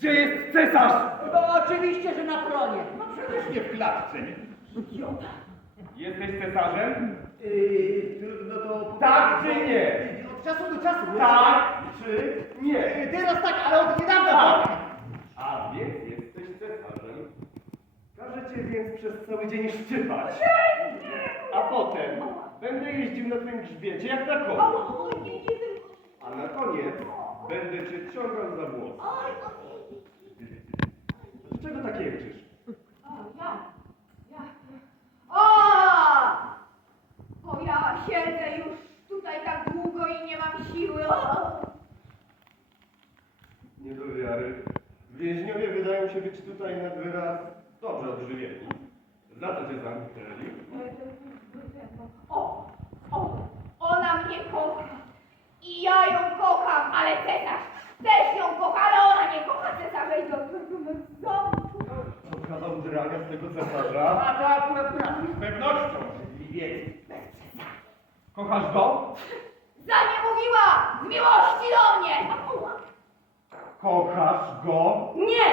Gdzie jest cesarz? No oczywiście, że na tronie. No przecież nie w klatce. Idiota. Jesteś cesarzem? Yy, no to... Tak czy nie? Od czasu do czasu. Tak czy nie? Yy, teraz tak, ale od niedawna. Tak. tak. A więc jesteś cesarzem. Każę cię więc przez cały dzień szczypać. A potem będę jeździł na tym grzbiecie jak na koniu będę cię ciągał za włos. Oj, oj. Dlaczego tak jęczysz? O, ja, ja. O! Bo ja siedzę już tutaj tak długo i nie mam siły. O! Nie do wiary. Więźniowie wydają się być tutaj nad wyraz dobrze odżywieni. Za to cię zamknęli. O, ona mnie kocha. I ja ją kocham, ale cesarz też ją kocha, ale ona nie kocha cesarza i do zamku. Oddraga z tego cesarza. A to akurat prawda. Z pewnością. Kochasz go? Zaniemówiła z miłości do mnie. Kochasz go? Nie,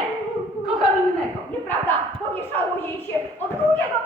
kocham innego, nieprawda? Pomieszało jej się od drugiego